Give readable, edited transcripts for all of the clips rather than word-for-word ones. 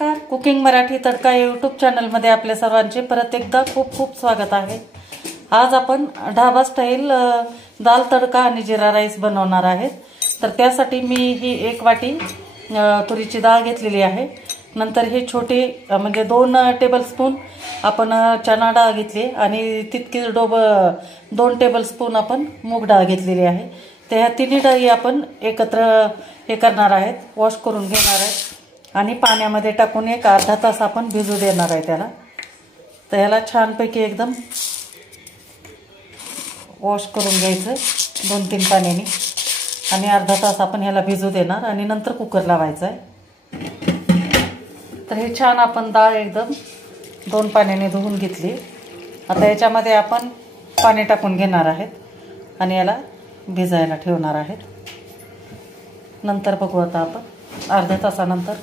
नमस्कार, कुकिंग मराठी तडका यूट्यूब चॅनलमध्ये आपल्या सर्वांचे परत एकदा खूप खूप स्वागत आहे। आज आपण ढाबा स्टाईल दाल तडका आणि जिरा राईस बनवणार आहेत। तर त्यासाठी मी ही 1 वाटी तुरीची डाळ घेतलेली आहे। नंतर हे छोटे म्हणजे 2 टेबलस्पून आपण चणा डाळ घेतली आणि तितकीच 2 टेबलस्पून आपण मूग डाळ घेतलेली आहे। तर ह्या तिन्ही डाळी आपण एकत्र हे करणार आहेत, वॉश करून घेणार आहेत आणि पाण्यामध्ये टाकून एक अर्धा तास आपण भिजू देणार आहे त्याला। तर याला छानपैकी एकदम वॉश करून घ्यायचं 2-3 पाण्याने आणि अर्धा तास आपण ह्याला भिजू देणार आणि नंतर कुकर लावायचा आहे। तर हे छान आपण डाळ एकदम 2 पाण्याने धुवून घेतली। आता याच्यामध्ये आपण पाणी टाकून घेणार आहेत आणि याला भिजायला ठेवणार आहेत। नंतर बघू आता आपण अर्धा तासानंतर।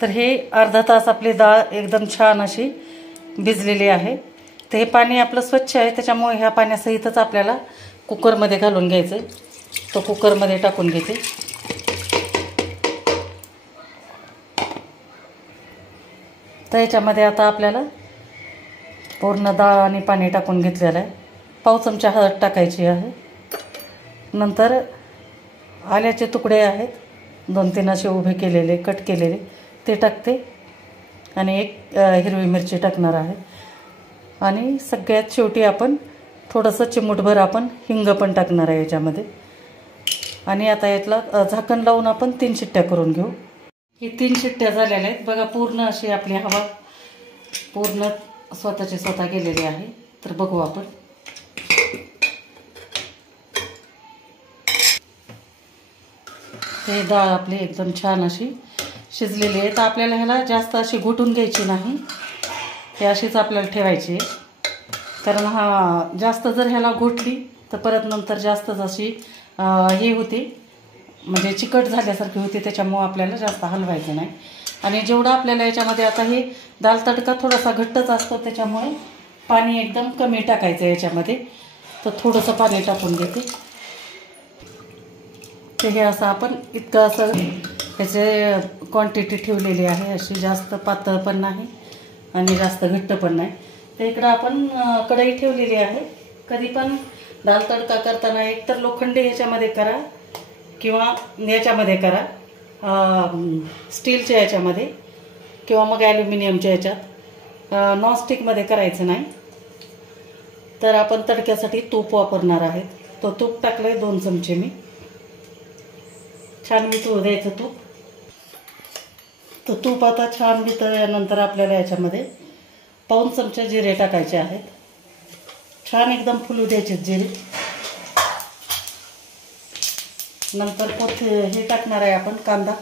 तर हे अर्धा तास आपली डाळ एकदम छान अशी भिजलेली आहे। तर हे पाणी आपलं स्वच्छ आहे, त्याच्यामुळे ह्या पाण्यासहितच आपल्याला कुकरमध्ये घालून घ्यायचं। तो कुकरमध्ये टाकून घेते। तर याच्यामध्ये आता आपल्याला पूर्ण डाळ आणि पाणी टाकून घेतलेलं आहे। पाव चमचा हळद टाकायची आहे। नंतर आल्याचे तुकडे आहेत 2-3 असे उभे केलेले, कट केलेले, ते टाकते आणि एक हिरवी मिरची टाकणार आहे। आणि सगळ्यात शेवटी आपण थोडंसं चिमूटभर आपण हिंग पण टाकणार आहे याच्यामध्ये। आणि आता यातला झाकण लावून आपण 3 शिट्ट्या करून घेऊ। ही 3 शिट्ट्या झालेल्या आहेत बघा। पूर्ण अशी आपली हवा पूर्ण स्वतःची स्वतः गेलेली आहे। तर बघू आपण। हे डाळ आपली एकदम छान अशी शिजलेली आहे। तर आपल्याला ह्याला जास्त अशी घोटून घ्यायची नाही, हे अशीच आपल्याला ठेवायची आहे। कारण जास्त जर ह्याला घोटली तर परत नंतर जास्तच अशी हे होते, म्हणजे चिकट झाल्यासारखी होते, त्याच्यामुळे आपल्याला जास्त हलवायचं नाही। आणि जेवढं आपल्याला याच्यामध्ये आता हे दाल तडका थोडासा घट्टच असतो, त्याच्यामुळे पाणी एकदम कमी टाकायचं याच्यामध्ये। तर थोडंसं पाणी टाकून घेते। तर हे असं आपण इतकं असं ह्याचे क्वांटिटी ठेवलेली आहे, अशी जास्त पातळ पण नाही आणि जास्त घट्ट पण नाही। तर इकडं आपण कढई ठेवलेली आहे। कधी पण दाल तडका करताना एकतर लोखंडी ह्याच्यामध्ये करा किंवा याच्यामध्ये करा, स्टीलच्या याच्यामध्ये किंवा मग ॲल्युमिनियमच्या याच्यात, नॉनस्टिकमध्ये करायचं नाही। तर आपण तडक्यासाठी तूप वापरणार आहेत। तो तूप टाकलं आहे 2 चमचे मी। छान वितळू द्यायचं तूप। तर तूप आता छान वितळल्यानंतर आपल्याला याच्यामध्ये पाऊण चमचा जिरे टाकायचे आहेत। छान एकदम फुलू द्यायचे जिरे। नंतर हे टाकणार आहे आपण कांदा।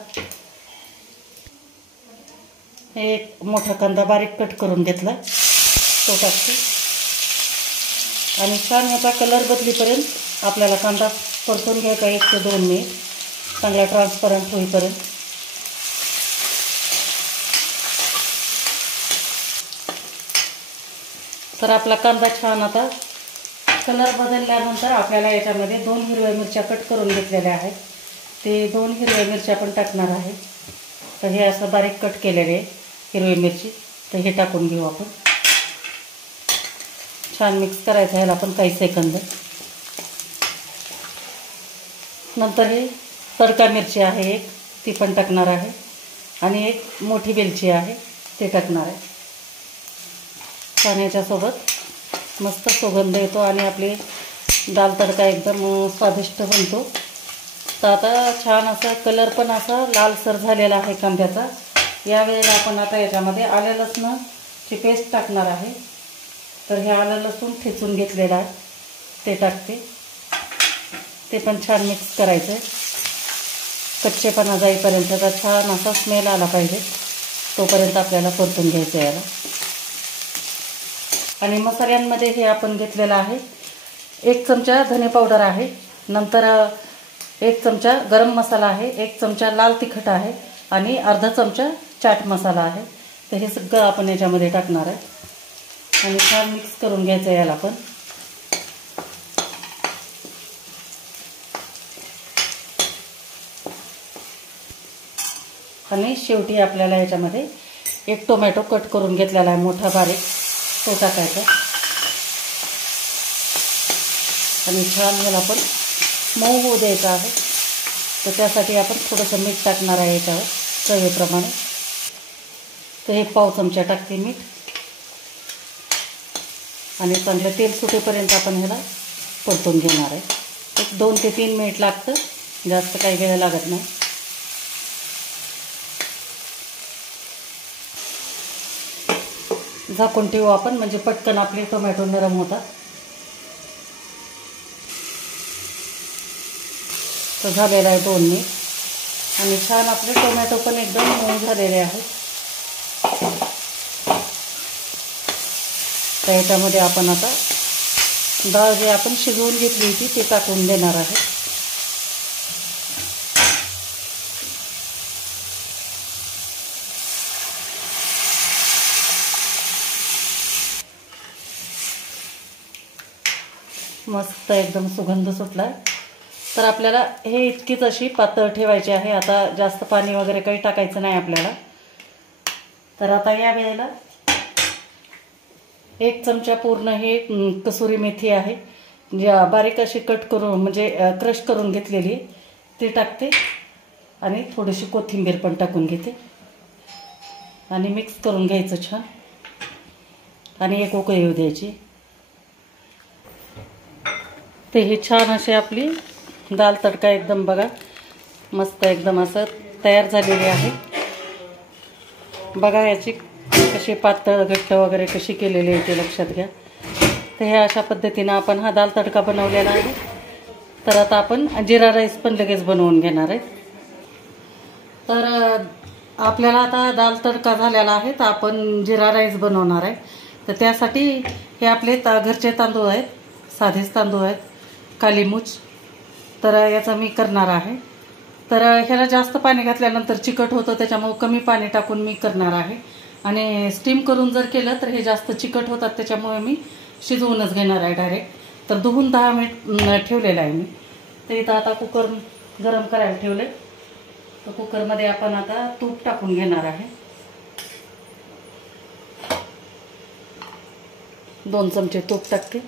हे एक मोठा कांदा बारीक कट करून घेतला, तो टाकते। आणि छान ह्याचा कलर बदलीपर्यंत आपल्याला कांदा परतून घ्यायचा 1 ते 2 मिनिट, चांगला ट्रान्सपरंट होईपर्यंत। तर आपला कांदा छान आता कलर बदलल्यानंतर आपल्याला याच्यामध्ये 2 हिरव्या मिरच्या कट करून घेतलेल्या आहेत, ते 2 हिरव्या मिरच्या पण टाकणार आहे। तर हे असं बारीक कट केलेले हिरवी मिरची, तर हे टाकून घेऊ आपण। छान मिक्स करायचं ह्याला पण काही सेकंद। नंतर हे तडका मिरची आहे एक, ती पण टाकणार आहे आणि एक मोठी वेलची आहे, ते टाकणार आहे। छान याच्यासोबत मस्त सुगंध येतो आणि आपली दाल तडका एकदम स्वादिष्ट बनतो। तर आता छान असा कलर पण असा लालसर झालेला आहे कांद्याचा। यावेळेला आपण आता याच्यामध्ये आलं लसणाची पेस्ट टाकणार आहे। तर हे आलं लसूण ठेचून घेतलेलं आहे, ते टाकते। ते पण छान मिक्स करायचं आहे, कच्चेपणा जाईपर्यंत। तर छान असा स्मेल आला पाहिजे तोपर्यंत आपल्याला परतून घ्यायचं याला। आणि मसाल्यांमध्ये हे आपण घेतलेलं आहे 1 चमचा धने पावडर आहे, नंतर 1 चमचा गरम मसाला आहे, 1 चमचा लाल तिखट आहे आणि अर्धा चमचा चाट मसाला आहे। तर हे सगळं आपण याच्यामध्ये टाकणार आहे आणि छान मिक्स करून घ्यायचं याला पण। आणि शेवटी आपल्याला याच्यामध्ये एक टोमॅटो कट करून घेतलेला आहे मोठा बारीक, तो टाकायचा आणि छान ह्याला पण मऊ होऊ द्यायचं आहे. तर त्यासाठी आपण थोडंसं मीठ टाकणार आहे याच्यावर चवीप्रमाणे. तर हे पाव चमचा टाकते मीठ आणि चांगलं तेल सुटेपर्यंत आपण ह्याला परतून घेणार आहे. एक 2 ते 3 मिनिट लागतं, जास्त काही वेळ लागत नाही. झाकून ठेवू आपण, म्हणजे पटकन आपले टोमॅटो नरम होतात. तर झालेला आहे 2 मिनिट आणि छान आपले टोमॅटो पण एकदम मऊ झालेले आहेत. तर याच्यामध्ये आपण आता डाळ जी आपण शिजवून घेतली होती ती टाकून देणार आहे. मस्त एकदम सुगंध सुटला. तर आपल्याला हे इतकीच अशी पातळ ठेवायची आहे. आता जास्त पाणी वगैरे काही टाकायचं नाही आपल्याला. तर आता या वेळेला 1 चमचा पूर्ण हे कसुरी मेथी आहे, जी बारीक अशी कट करून म्हणजे क्रश करून घेतलेली ती टाकते आणि थोडीशी कोथिंबीर पण टाकून घेते आणि मिक्स करून घ्यायचं छान आणि एक उकळी येऊ द्यायची. ते ही छान अशी आपली दाल तडका एकदम बघा मस्त एकदम असं तयार झालेली आहे. बघा याची कशी पातळ घट्ट वगैरे कशी केलेली आहे ते लक्षात घ्या. तर ह्या अशा पद्धतीनं आपण हा दाल तडका बनवलेला आहे. तर आता आपण जिरा राईस पण लगेच बनवून घेणार आहे. तर आपल्याला आता दाल तडका झालेला आहे, तर आपण जिरा राईस बनवणार आहे. तर त्यासाठी हे आपले घरचे तांदूळ आहेत, साधेच तांदूळ आहेत, काली मूछ. तर याचा मी करणार आहे. तर ह्याला जास्त पाणी घातल्यानंतर चिकट होतं, त्याच्यामुळे कमी पाणी टाकून मी करणार आहे. आणि स्टीम करून जर केलं तर हे जास्त चिकट होतात, त्याच्यामुळे मी शिजवूनच घेणार आहे डायरेक्ट. तर धुवून 10 मिनिट ठेवलेलं आहे मी. तर इथं आता कुकर गरम करायला ठेवले. तर कुकरमध्ये आपण आता तूप टाकून घेणार आहे. 2 चमचे तूप टाकते.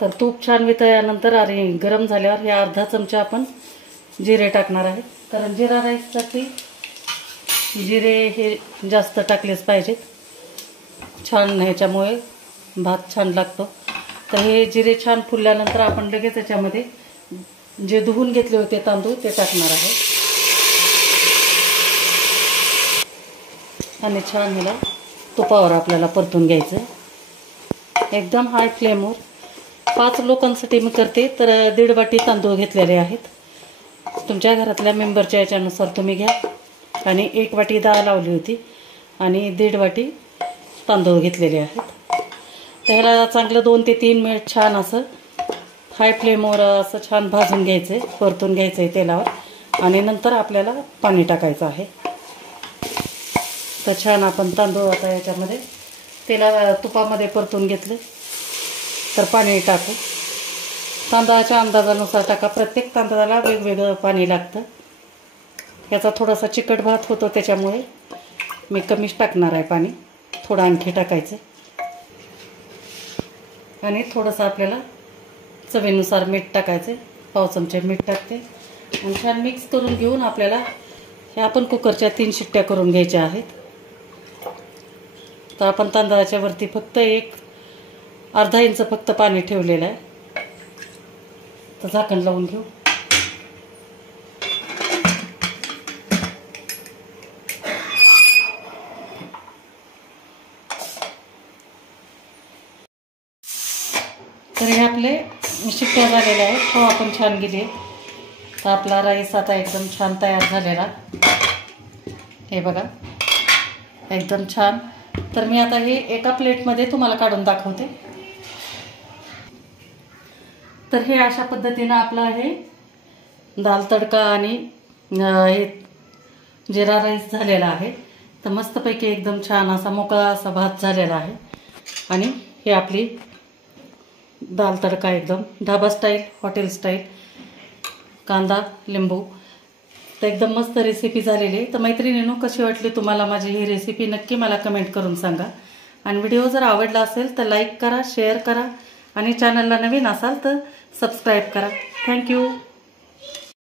तर तूप छान वितळल्यानंतर आणि गरम झाल्यावर हे अर्धा चमचा आपण जिरे टाकणार आहे. कारण जिरा राईससाठी जिरे हे जास्त टाकलेच पाहिजेत, छान ह्याच्यामुळे भात छान लागतो. तर हे जिरे छान फुलल्यानंतर आपण लगेच याच्यामध्ये जे धुवून घेतले होते तांदूळ ते टाकणार आहे आणि छान ह्याला तुपावर आपल्याला परतून घ्यायचं एकदम हाय फ्लेमवर. 5 लोकांसाठी मी करते, तर 1.5 वाटी तांदूळ घेतलेले आहेत. तुमच्या घरातल्या मेंबरच्या याच्यानुसार तुम्ही घ्या. आणि 1 वाटी डाळ लावली होती आणि 1.5 वाटी तांदूळ घेतलेले आहेत. त्याला चांगलं 2 ते 3 मिनिट छान असं हाय फ्लेमवर असं छान भाजून घ्यायचं, परतून घ्यायचं आहे तेलावर. आणि नंतर आपल्याला पाणी टाकायचं आहे. तर छान आपण तांदूळ आता याच्यामध्ये तेला तुपामध्ये परतून घेतले. तर पाणी टाकू, तांदळाच्या अंदाजानुसार टाका. प्रत्येक तांदळाला वेगवेगळं पाणी लागतं. याचा थोडासा चिकट भात होतो, त्याच्यामुळे मी कमीच टाकणार आहे पाणी. थोडं आणखी टाकायचं आणि थोडंसं आपल्याला चवीनुसार मीठ टाकायचं. पाव चमचे मीठ टाकते आणि छान मिक्स करून घेऊन आपल्याला हे आपण कुकरच्या 3 शिट्ट्या करून घ्यायच्या आहेत. तर आपण तांदळाच्या वरती फक्त एक अर्धा इंच फक्त पाणी ठेवलेलं आहे. तर झाकण लावून घेऊ. तर हे आपले शिट्ट्या झालेल्या आहेत, हवा पण छान गेली. तर आपला राईस आता एकदम छान तयार झालेला, हे बघा एकदम छान. तर मी आता हे एका प्लेटमध्ये तुम्हाला काढून दाखवते. तर हे अशा पद्धतीनं आपलं हे दाल तडका आणि हे जिरा राईस झालेला आहे. तर मस्तपैकी एकदम छान असा मोकळा असा भात झालेला आहे. आणि हे आपली दाल तडका एकदम ढाबा स्टाईल, हॉटेल स्टाईल, कांदा लिंबू. तर एकदम मस्त रेसिपी झालेली आहे. तर मैत्रिणींनो, कशी वाटली तुम्हाला माझी ही रेसिपी नक्की मला कमेंट करून सांगा. आणि व्हिडिओ जर आवडला असेल तर लाईक करा, शेअर करा आणि चॅनलला नवीन असाल तर सबस्क्राईब करा. थँक्यू.